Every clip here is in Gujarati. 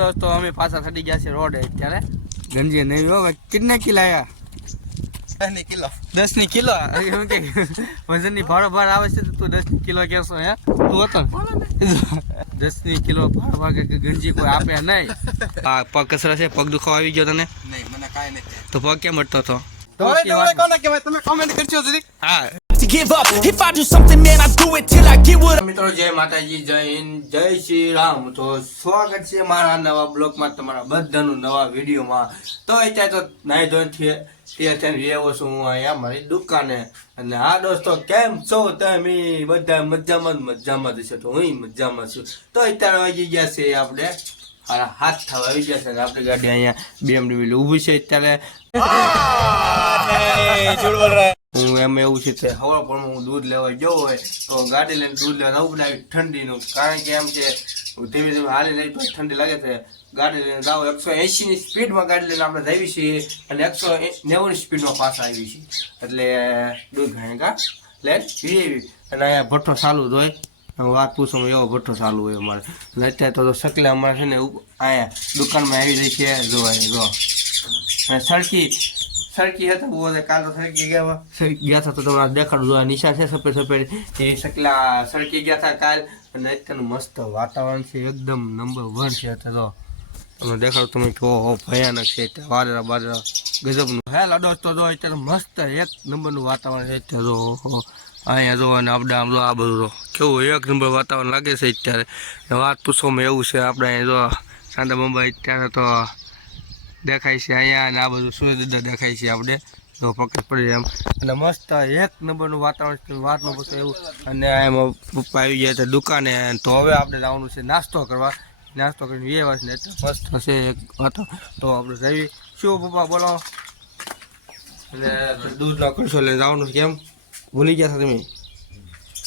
દોસ્તો અમે પાછા થતી ગયા છે રોડ અત્યારે. ગંજી નહીં હો કેટલા કિલો આયા? કિલો. દસની કિલો વજનની ભાડો ભાર આવે છે તો તું દસની કિલો કેસો હે? તું હતો દસની કિલો ભાડો ભાર કે ગંજી કોઈ આપે નહીં? આ પગ કસરા છે પગ દુખાવો આવી ગયો તને? નહીં મને કાંઈ નથી તો પગ કેમ અટતો હતો? તમે કોને કહેવાય? તમે કોમેન્ટ કરજો જરીક. હા. to give up. If I do something, man, I do it till I get what મિત્રો જય માતાજી જય હિન્દ જય શ્રી રામ. તો સ્વાગત છે મારા નવા બ્લોગમાં તમારા બધાનું નવા વિડીયોમાં. તો અત્યારે તો નાઈ ધોઈને તે થઈને રહેવો છું હું અહીંયા મારી દુકાને. અને હા દોસ્તો કેમ છો તમે? બધા મજામાં મજામાં જ છે. તો હું મજામાં છું. તો અત્યારે વાગી ગયા છે આપણે. હારા હાથ થવા આવી ગયા છે આપણી ગાડી અહીંયા. BMW ઊભી છે અત્યારે. હું એમ એવું છે કે હવા પણ હું દૂધ લેવા ગયો હોય, તો ગાડી લઈને દૂધ લેવા નવું બનાવી ઠંડીનું. કારણ કે એમ છે ધીમે ધીમે હાલી લઈ તો ઠંડી લાગે છે. ગાડી લઈને જાઓ, એકસો એંશી ની સ્પીડમાં ગાડી લઈને આપણે જઈએ છીએ અને એકસો નેવું ની સ્પીડમાં પાછા આવી છીએ. એટલે દૂધ ઘાયગા લઈને પીએ અને અહીંયા ભઠ્ઠો ચાલુ જ હોય. વાત પૂછું, એવો ભઠ્ઠો ચાલુ હોય અમારે. એટલે અત્યારે તો શકલે અમારે છે ને અહીંયા દુકાનમાં આવી જાય છે. જોવા, જો. અને સડકી સડકી હતા બહુ હતા કાલ તો સરકી ગયા સરકી ગયા હતા તો તમારે દેખાડું જો આ નિશાન છે સફેદ સફેદ. એ સકલા સરકી ગયા હતા કાલ. અને અત્યારનું મસ્ત વાતાવરણ છે એકદમ નંબર વન છે અત્યારે તો. તમે દેખાડું તમે હો ભયાનક છે વાદળા બાદળા ગજબનું. હેલો દોસ્તો જો અત્યારે મસ્ત એક નંબરનું વાતાવરણ છે અત્યારે જો. અહીંયા જો અને આપણે આમ જો આ બધું જો કેવું એક નંબર વાતાવરણ લાગે છે અત્યારે. વાત પૂછવામાં એવું છે આપણે અહીંયા જો સાંડા મુંબઈ અત્યારે તો દેખાય છે અહીંયા અને આ બધું સૂર્યદાદા દેખાય છે આપણે. તો પકડ પડી એમ. અને મસ્ત એક નંબરનું વાતાવરણ છે. વાત ન પૂછો એવું. અને એમાં પપ્પા આવી ગયા હતા દુકાને. તો હવે આપણે જવાનું છે નાસ્તો કરવા. નાસ્તો કરીને એ વાત ને એટલે મસ્ત હશે એક વાતો. તો આપણે જઈએ. શું પપ્પા બોલો? અને દૂધ નો કરશો એટલે જવાનું છે કેમ ભૂલી ગયા હતા તમે?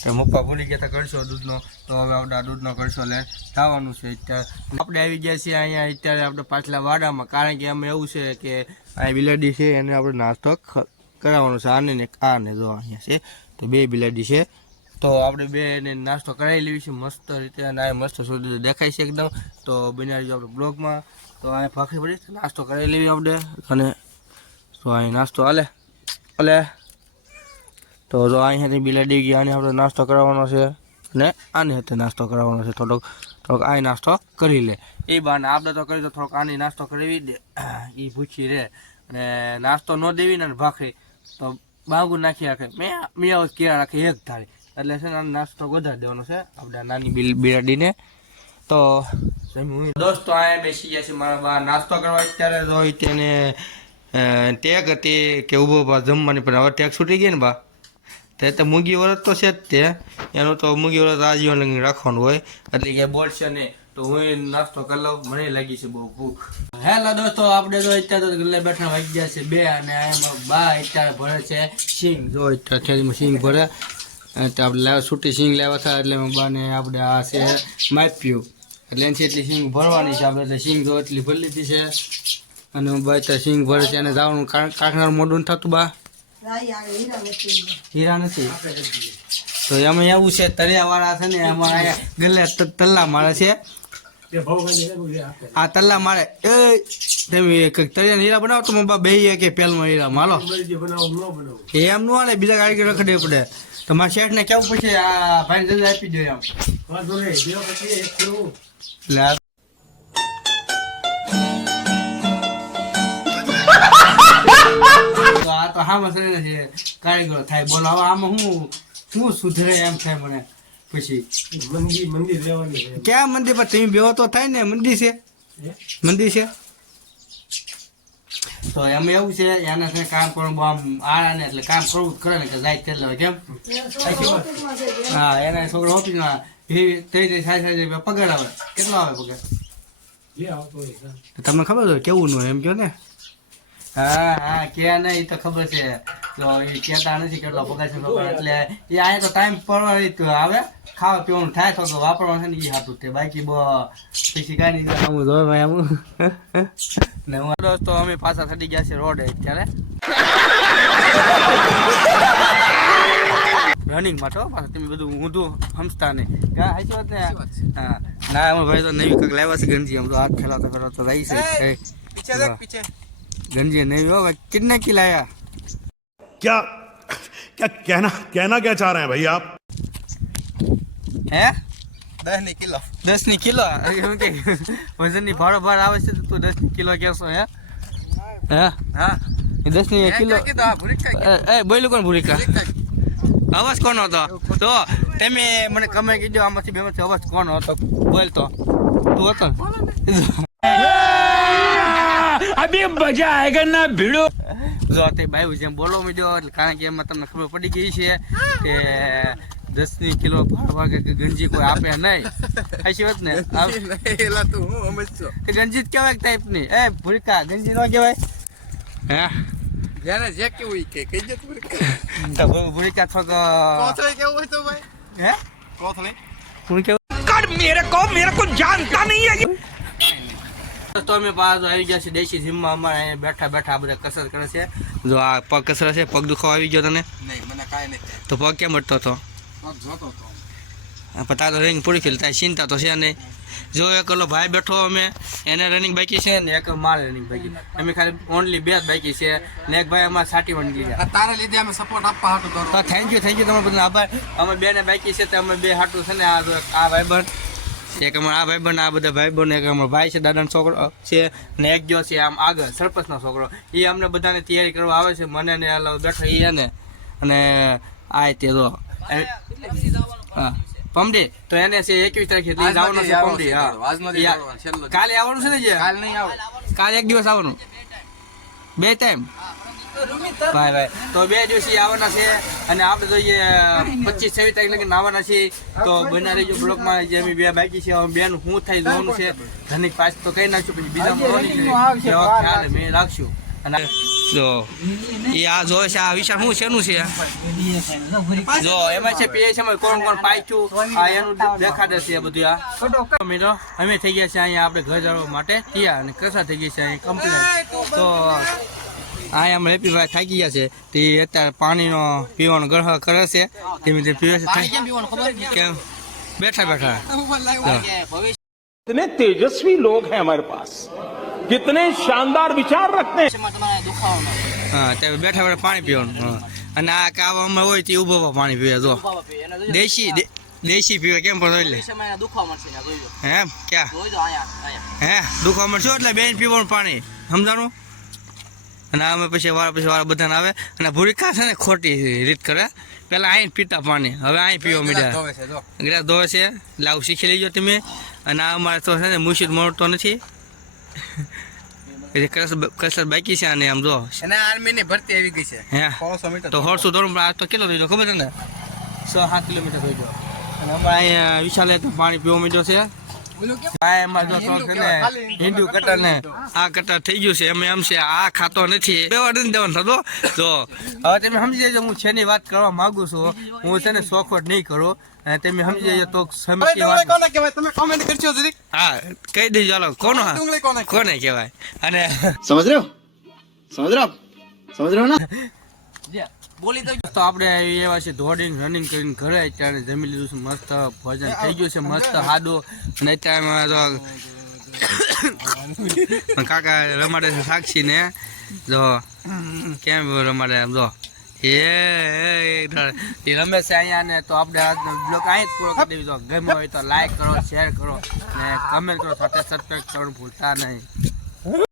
કે મપ્પા ભૂલી ગયા હતા કરશો દૂધનો? તો હવે આવડા દૂધનો કરશો લે. જવાનું છે અત્યારે. આપણે આવી ગયા છીએ અહીંયા, અત્યારે આપણે પાછલા વાડામાં. કારણ કે અમે એવું છે કે અહીં બિલાડી છે, એને આપણે નાસ્તો કરાવવાનો છે. આને ને આ ને જો અહીંયા છે, તો બે બિલાડી છે. તો આપણે બે એને નાસ્તો કરાવી લેવી છે, મસ્ત રીતે. અને આ મસ્ત સુધી દેખાય છે એકદમ. તો બનાવી આપણે બ્લોગમાં. તો આ ફાંકી પડી નાસ્તો કરાવી લેવી આપણે. અને તો અહીં નાસ્તો હાલે. હાલે. તો જો અહીંયાથી બિલાડી ગઈ, આને આપણે નાસ્તો કરાવવાનો છે અને આની હાથે નાસ્તો કરાવવાનો છે. થોડોક થોડોક આ નાસ્તો કરી લે. એ બાને આપણે તો કરી તો થોડોક આની નાસ્તો કરાવી દે. એ ભૂખી રહે. અને નાસ્તો ન દેવી ને ભાખરી, તો બાંગુ નાખી રાખે. મેં મેં કેળા રાખે એક થાળી. એટલે છે ને નાસ્તો વધારે દેવાનો છે આપણે નાની બિલાડીને. તો દોસ્તો અહીંયા બેસી ગયા છે મારા બા. નાસ્તો કરવા અત્યારે તો તેને ટેક હતી કે ઊભો જમવાની, પણ હવે ટેક છૂટી ગઈ ને બા. તે તો મૂંગી વરત તો છે જ તે. એનું તો મૂંગી વરત આજીવન લગી રાખવાનું હોય. એટલે કે બોલશે નહીં. તો હું નાસ્તો કરી લઉં. મને લાગી છે બહુ ભૂખ. હેલો દોસ્તો, આપણે તો અત્યારે તો ગલ્લે બેઠા વાગી ગયા છે બે અને એમાં બા અત્યારે ભરે છે સિંગ. જો અત્યારે થેલીમાં સિંગ ભરે તો આપણે છૂટી સિંગ લેવા થાય એટલે બાને આપણે આ છે માપ્યું. એટલે એનથી એટલી સિંગ ભરવાની છે આપણે. એટલે સિંગ જો એટલી ભરી લીધી છે. અને બા અત્યારે સિંગ ભરે છે. એને જવાનું કાંકનાર મોઢું થતું બા. હીરા નથી. તો એમાં એવું છે તળિયા વાળા છે ને એમાં અહીંયા ગલ્લે તલ્લા મારે છે. આ તલ્લા મારે. એ તમે એક તળિયા હીરા બનાવો તો બા બે કે પેલમાં હીરા માલો એમ નું હાલે બીજા ગાડી રખડે પડે. તો મારા શેઠ ને કેવું પછી આ ભાઈ જલ્દી આપી દો એમ. એટલે આ- તો હા તો હામાં સરે છે કારીગરો થાય. બોલો હવે આમાં હું શું સુધરે એમ થાય મને. પછી મંદિર મંદિર ક્યાં મંદિર પર તમે બેહો તો થાય ને? મંદિર છે? મંદિર છે? તો એમ એવું છે એને છે કામ કરવું આમ આળા ને એટલે કામ કરવું જ કરે ને કે જાય તેલ કેમ હા એના છોકરો ઓફિસમાં ત્રણ ત્રણ સાડા સાડા રૂપિયા પગાર આવે. કેટલો આવે પગાર? તમને ખબર હોય કેવું નું એમ કયો ને. હા હા કે નહીં એ તો ખબર છે. તો એ કહેતા નથી કેટલો પગાર છે એટલે એ અહીંયા તો ટાઈમ પર આવે. ખાવા પીવાનું થાય તો વાપરવાનું છે ને એ હાટું તે બાકી બહુ પછી કાંઈ નહીં આવું જોવે ભાઈ ને હું દોસ્તો અમે પાછા થતી ગયા છે રોડે અત્યારે. રનિંગ માટે પાછા તમે બધું ઊંધું સમજતા નહીં. કા હાચી ને? સાચી વાત છે. હા. ના અમારા ભાઈ તો નવી કંઈક લાવ્યા છે ગંજી આમ તો હાથ ખેલાવતા ખેલાવતા રહી છે. પીછે પીછે. ગંજી નવી હો ભાઈ કિતને કી લાયા क्या क्या कहना कहना क्या चाह रहे हैं भाई आप હે દસ ની કિલો દસ ની કિલો એમ કે વજન ની ભાડો ભાર આવે છે તો તું દસ ની કિલો કેસો હે હે હા એ દસ ની મેં કિલો ક્યાં કીધું આ ભૂરી કાંઈ એ એ બોલ્યું કોણ ભૂરિકા કીધું? અવાજ કોનો હતો તો તમે મને કમે કીધો આમાંથી બેમાંથી અવાજ કોનો હતો બોલતો તું હતો અભી મજા નહીં. હાશી વાત ને? કેવાય ટાઈપ જે કેવું કે કઈ જત ભૂલકા તો ભૂલકા થોક જાનતા નહીં તો અમે પાછો આવી ગયા છે દેશી જીમમાં અમારે અહીંયા બેઠા બેઠા બધા કસરત કરે છે. જો આ પગ કસરત છે પગ દુખાવો આવી ગયો તને? નહીં મને કાંઈ નહીં. તો પગ કેમ અટતો હતો? પગ જોતો તો પણ તારો રનિંગ પૂરી ખેલ તારી ચિંતા તો છે નહીં. જો એક ઓલો ભાઈ બેઠો અમે એને રનિંગ બાકી છે ને એક મારે રનિંગ બાકી. અમે ખાલી ઓનલી બે જ બાકી છે ને એક ભાઈ અમારે સાટી વણી ગયા. તારા લીધે અમે સપોર્ટ આપવા હાટું તો કરો થેન્ક યુ થેન્ક યુ તમારે બધા આભાર. અમે બે ને બાકી છે તો અમે બે હાટું છે ને આ આ ભાઈબંધ એક અમારા આ ભાઈબંધ આ બધા ભાઈબંધ એક અમારો ભાઈ છે દાદાનો છોકરો છે ને એક જો છે આમ આગળ સરપંચનો છોકરો. એ અમને બધાને તૈયારી કરવા આવે છે મને ને બેઠા એ ને અને આ તે જો પમડી તો એને છે એકવીસ તારીખે એટલે જવાનું છે પમડી હા. કાલે આવવાનું છે ને જે? કાલ નહીં આવે કાલે એક દિવસ આવવાનું. બે ટાઈમ. ભાઈ ભાઈ. તો બે દિવસ ઈ આવવાના છે અને આપણે જોઈએ પચીસ છવ્વીસ તારીખ લગીને આવવાના છે તો બના રહેજો બ્લોકમાં જે અમે બે બાકી છે બેન હું થઈ જવાનું છે. ઘરની પાસ તો કહી નાખશું પછી બીજા મેં રાખશું. અને જો એ આ જોવે છે આ વિશાળ શું શેનું છે? જો એમાં છે પીએ છે કોણ કોણ પાછું? આ એનું દેખાડે છે બધું આ. મિત્રો અમે થઈ ગયા છે અહીંયા આપણે ઘર જવા માટે. તૈયાર અને કસા થઈ ગઈ છે અહીંયા કમ્પ્લેન. તો અહીંયા અમે હેપી ભાઈ થાકી ગયા છે તે અત્યારે પાણીનો પીવાનો ગ્રહ કરે છે ધીમે ધીમે પીવે છે થાકી- કેમ બેઠા બેઠા જો. कितने तेजस्वी लोग हैं हमारे पास कितने शानदार विचार रखते हैं હા ત્યારે બેઠા બેઠા પાણી પીવાનું હા. અને આ કાવામાં હોય તે ઉભો ઉભો પાણી પીવે જો દેશી દે- દેશી પીવે કેમ પણ એટલે હે ક્યાં હે દુખવા મળશે એટલે બેન પીવાનું પાણી સમજાણું અને અમે પછી વાળા પછી વાળા બધાને આવે અને ભૂરિકા છે ને ખોટી રીત કરે. પેલા અહીં પીતા પાણી. હવે અહીં પીવા મીડ્યા ગ્લાસ ધોવે છે. લાવ શીખી લેજો તમે. અને આ અમારે તો છે ને મુશીદ મળતો નથી. કસરત બાકી છે અને આમ જો. અને આર્મી ની ભરતી આવી ગઈ છે. હે. તો હોરસું ધોરણ આ તો કેટલો થઈ ખબર છે ને? છ સાત કિલોમીટર થઈ ગયો. અને અમારે અહીંયા વિશાલે પાણી પીવા મીડ્યો છે. હિન્દુ કટર ને આ ખાતો નથી. સમજી? જજો હું છેની વાત કરવા માંગુ છું. હું છે સોખવટ નહીં કરો. અને સમજી જજો તો સમીકી હા કહી દેજો ચાલો કોનો કોને કહેવાય? અને સમજ ને? બોલી તો તો આપણે એવા છે દોડીને રનિંગ કરીને ઘરે અત્યારે જમી લીધું છે મસ્ત ભોજન થઈ ગયું છે મસ્ત સાદું અને અત્યારે તો કાકા રમાડે છે સાક્ષી ને જો કેમ રમાડે એમ જો. એ રમે છે અહીંયા ને તો આપણે આજનો બ્લોગ અહીં જ પૂરો કરી દેવી. જો ગમે હોય તો લાઈક કરો શેર કરો. ને કમેન્ટ કરો સાથે સબસ્ક્રાઈબ કરવાનું ભૂલતા નહીં.